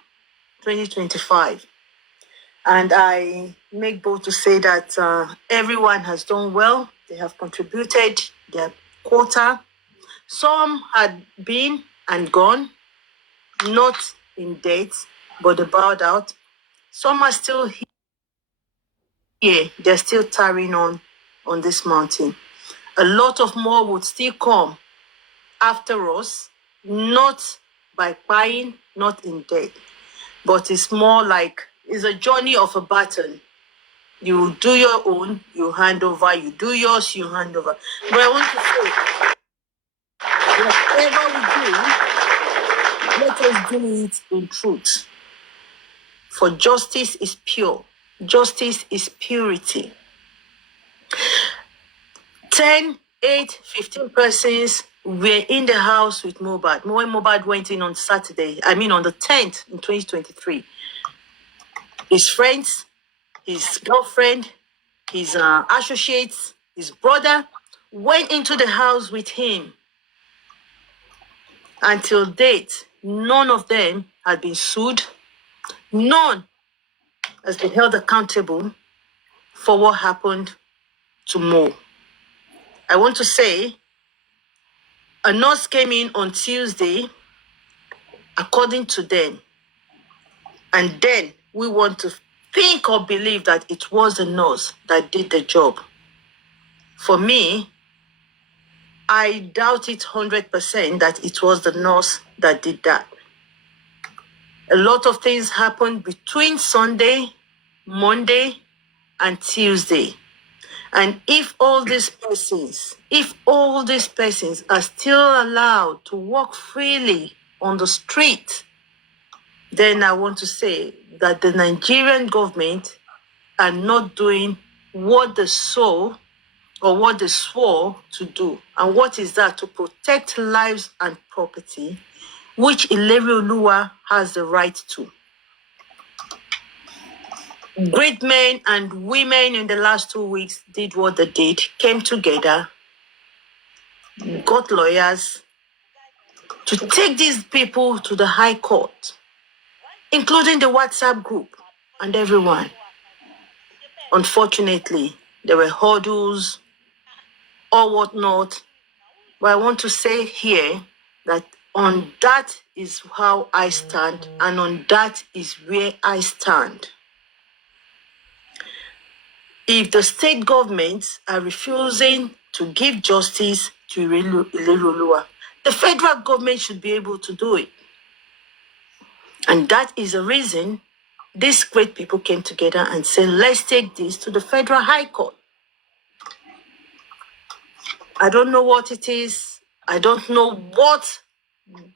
2025. And I make bold to say that everyone has done well. They have contributed their quota. Some had been and gone, not in debt, but they bowed out. Some are still here. They're still tarrying on this mountain. A lot of more would still come after us, not by buying, not in debt, but it's more like it's a journey of a baton. You do your own, you hand over. You do yours, you hand over. But I want to say, whatever we do, let us do it in truth. For justice is pure. Justice is purity. 10, 8, 15 persons were in the house with Mohbad. When Mohbad went in on Saturday, on the 10th in 2023. His friends, his girlfriend, his associates, his brother went into the house with him. Until date, none of them had been sued. None has been held accountable for what happened to Mo. I want to say, a nurse came in on Tuesday, according to them. And then we want to think or believe that it was the nurse that did the job. For me, I doubt it 100% that it was the nurse that did that. A lot of things happened between Sunday, Monday, and Tuesday. And if all these persons are still allowed to walk freely on the street, then I want to say that the Nigerian government are not doing what they saw or what they swore to do. And what is that? To protect lives and property, which Ilerioluwa has the right to. Great men and women in the last 2 weeks did what they did, came together, got lawyers to take these people to the High Court, including the WhatsApp group and everyone. Unfortunately, there were hurdles or whatnot. But I want to say here that on that is how I stand, and on that is where I stand. If the state governments are refusing to give justice to Ilerioluwa. The federal government should be able to do it. And that is the reason these great people came together and said, let's take this to the Federal High Court. I don't know what it is. I don't know what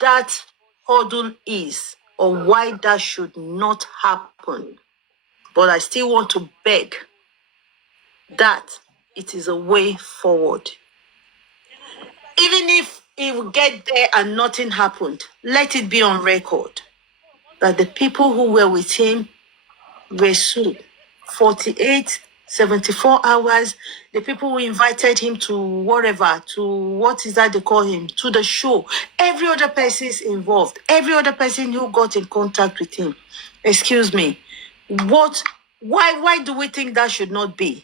that hurdle is or why that should not happen. But I still want to beg that it is a way forward. Even if it will get there and nothing happened, let it be on record that the people who were with him were sued. 48, 74 hours. The people who invited him to whatever, to what is that they call him, to the show. Every other person is involved. Every other person who got in contact with him. Excuse me. Why do we think that should not be?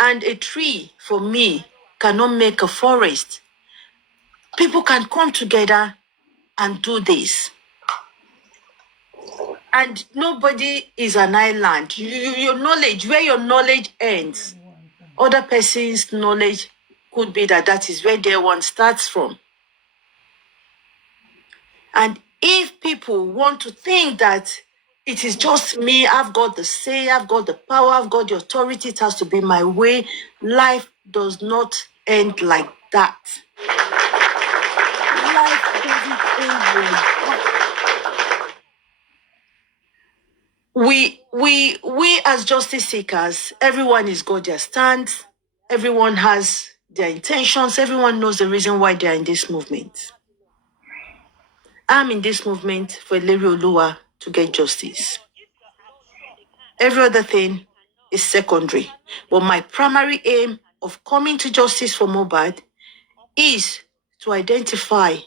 And a tree, for me, cannot make a forest. People can come together and do this. And nobody is an island. Your knowledge, where your knowledge ends, other person's knowledge could be that is where their one starts from. And if people want to think that it is just me, I've got the say, I've got the power, I've got the authority, it has to be my way, life does not end like that. Life doesn't end like that. We as justice seekers, everyone has got their stance, everyone has their intentions, everyone knows the reason why they are in this movement. I'm in this movement for Ilerioluwa to get justice. Every other thing is secondary. But my primary aim of coming to justice for Mohbad is to identify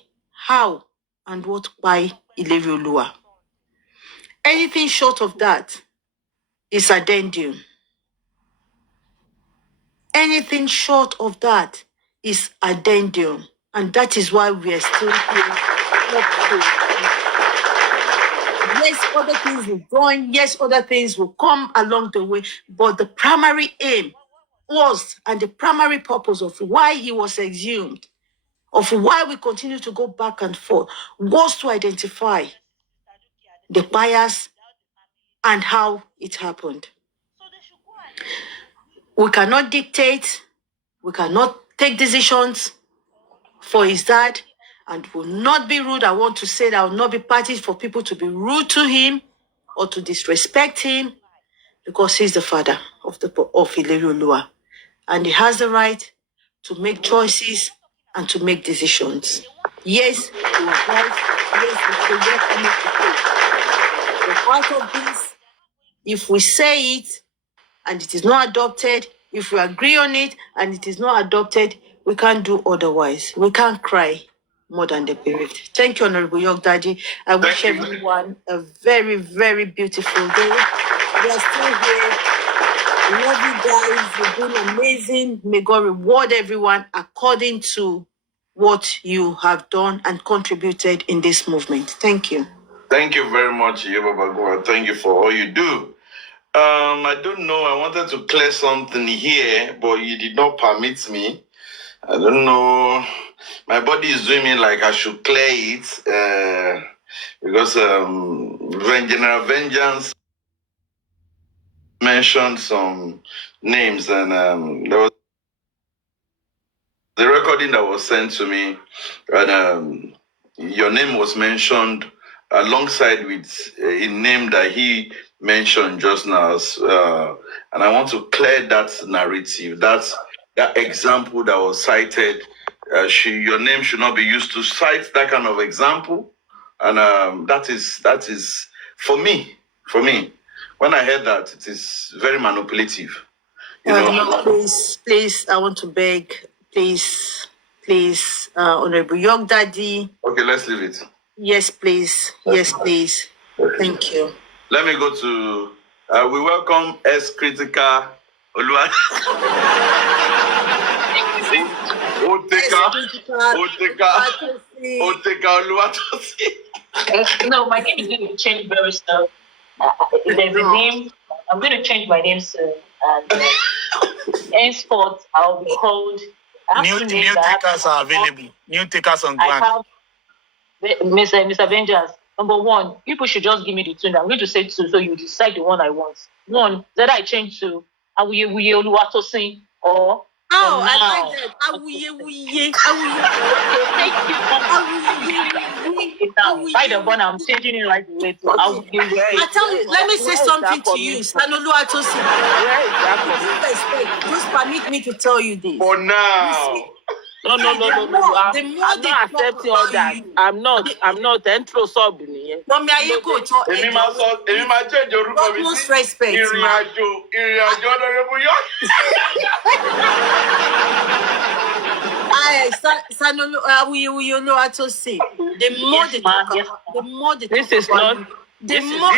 how and what by Ilerioluwa. Anything short of that is addendum. Anything short of that is addendum. And that is why we are still here. Yes, other things will join. Yes, other things will come along the way. But the primary aim was, and the primary purpose of why he was exhumed, of why we continue to go back and forth, was to identify the bias and how it happened. We cannot dictate, we cannot take decisions for his dad, and will not be rude. I want to say that I will not be party for people to be rude to him or to disrespect him, because he's the father of Ilerioluwa, and he has the right to make choices and to make decisions. Yes, he was right. Yes, he should not commit to faith. But out of this, if we say it and it is not adopted, if we agree on it and it is not adopted, we can't do otherwise. We can't cry more than the bereaved. Thank you, Honorable York Daddy. I wish everyone a very, very beautiful day. We are still here. Love you guys. You've been amazing. May God reward everyone according to what you have done and contributed in this movement. Thank you. Thank you very much, Yebaba. Thank you for all you do. I don't know. I wanted to clear something here, but you did not permit me. I don't know. My body is doing me like I should clear it because when General Vengeance mentioned some names, and there was the recording that was sent to me, and your name was mentioned alongside with a name that he mentioned just now, and I want to clear that narrative, that example that was cited. Your name should not be used to cite that kind of example, and that is for me. When I heard that, it is very manipulative. No, please, I want to beg, please, Honorable York Daddy. Okay, let's leave it. Yes, please. Yes, please. Okay. Thank you. Let me go to, we welcome S. Critical Oluwa. Oteka Oluwatosi. No, my name is going to change very soon. There's a name. I'm going to change my name soon, and henceforth I'll be called. New takers are available. New takers on ground. I have Mr. Avengers. Number one, people should just give me the tune. I'm going to say two, so you decide the one I want. One that I change to Awuye Oluwatosin or. Oh, I like that. Awuye. By the one, I'm changing it right away to Awuye. I tell you, let me say something to you, Sanoluwatosin. Just permit me to tell you this. For now. No. I'm not accepting all that. I'm not. Entro sub here. Mommy Ayeko to. Change your room. Most respect. Sanolu Oluwatosin. The more they talk about, the more they talk about. The more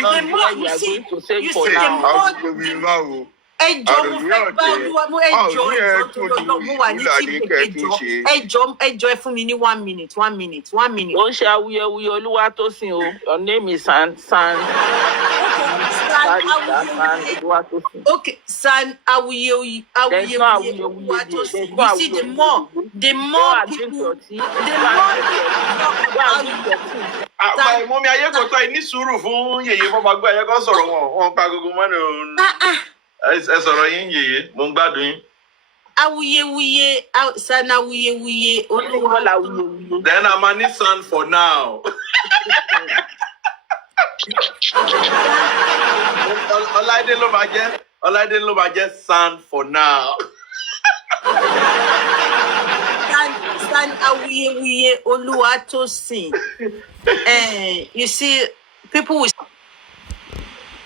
you see, the more. Ẹjọ́ mo fẹ́ gbá olúwa mú ẹjọ́ tó lọ mo wà ní tí ẹjọ́ ẹ fún mi ní 1 minute. Ó ń ṣe Awuye Oluwatosin o. Your name is San. Okay, San Awuye Oluwatosin. You see, the more people, my mommy Ayeko to ní sùúrù fún yèyé fún magba Ayeko sọ̀rọ̀ wọn pa gogo mọ́nà. Ẹ sọ̀rọ̀ yín yèyé, mo ń gbádùn yín. Awuye, San Awuye. Then I'm a Nissan for now. Ọláìdé ló máa jẹ́ San for now. San Awuye Oluwatosin. You see, people will.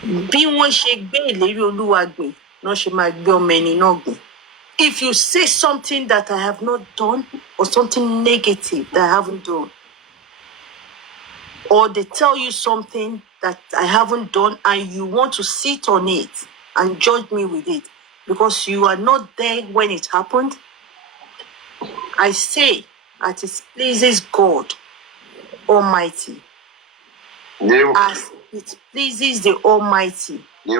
Bí wọ́n ṣe gbé ìlérí Olúwa gbìn, náà ṣe máa gbé ọmọ ẹni náà gbìn. If you say something that I have not done or something negative that I haven't done, or they tell you something that I haven't done and you want to sit on it and judge me with it because you are not there when it happened, I say that it pleases God Almighty. As it pleases the Almighty. Please,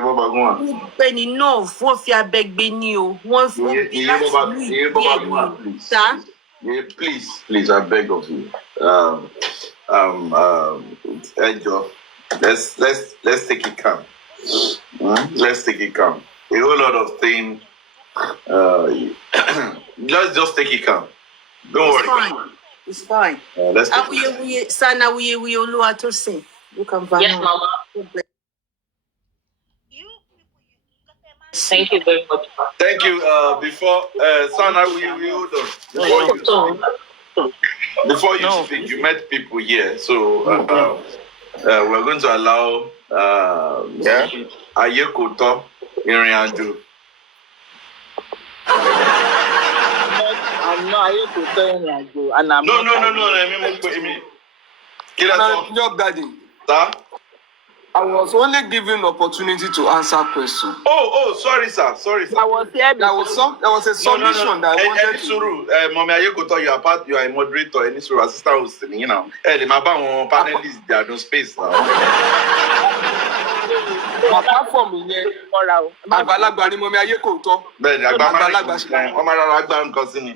I beg of you. Enjoy. Let's take it calm. Let's take it calm. A whole lot of things. Let's just take it calm. Don't worry. Fine. It's fine. Let's take it calm. You can find yes, Mama. Thank you very much. Thank you. Before Sana, we hold on. Before you speak, you met people here, so we're going to allow Ayeko to Irianju. I'm not Ayeko to Irianju, and I'm no. Daddy. Sir? I was only given opportunity to answer questions. Oh, sorry, sir. I was here. There was a submission that I wanted to. Mommy Ayeko, you are a moderator. Any suru assistant host, you know. The maba panelists, they are no space now. Apart from here, Agbalagba ni Mommy Ayeko to. Bẹ́ẹ̀ni, Agbalagba ṣe. Wọ́n máa rárá gbá nǹkan sí ni.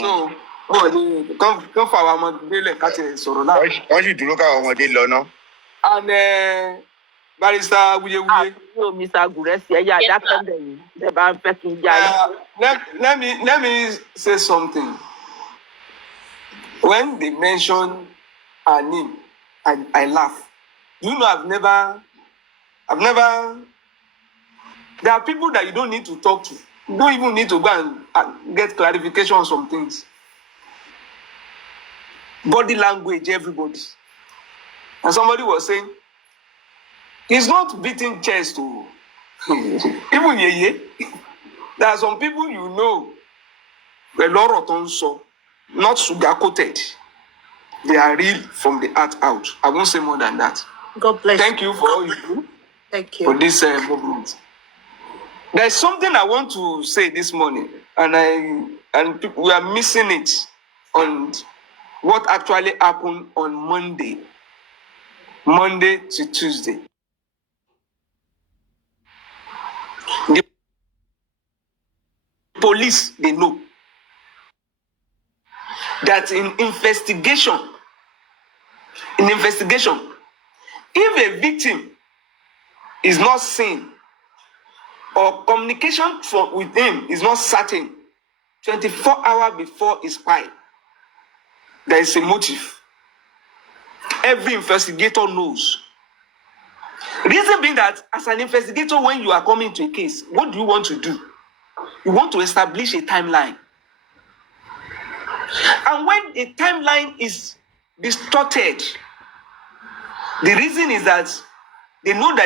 So. Come for our ọmọdé ká ti sọ̀rọ̀ náà. Wọ́n sì dúró káwọn ọmọdé lọ ná. And Barrister Awuyewuye. Mr. Guresi, ẹ̀yà àdákẹ́ndẹ̀ yìí. Ṣé bá ń fẹ́ kí n já yín? Let me say something. When they mention her name, I laugh. You know, I've never. There are people that you don't need to talk to. You don't even need to go and get clarification on some things. Body language, everybody. And somebody was saying, he's not beating chest to even Yeye. There are some people you know, a lot of tonso, not sugar coated. They are real from the heart out. I won't say more than that. God bless. Thank you for all you do. Thank you for this movement. There's something I want to say this morning, and we are missing it on what actually happened on Monday. Monday to Tuesday. The police, they know that in investigation, if a victim is not seen or communication with him is not certain 24 hours before his spy, there is a motive. Every investigator knows. Reason being that as an investigator, when you are coming to a case, what do you want to do? You want to establish a timeline. And when a timeline is distorted, the reason is that they know that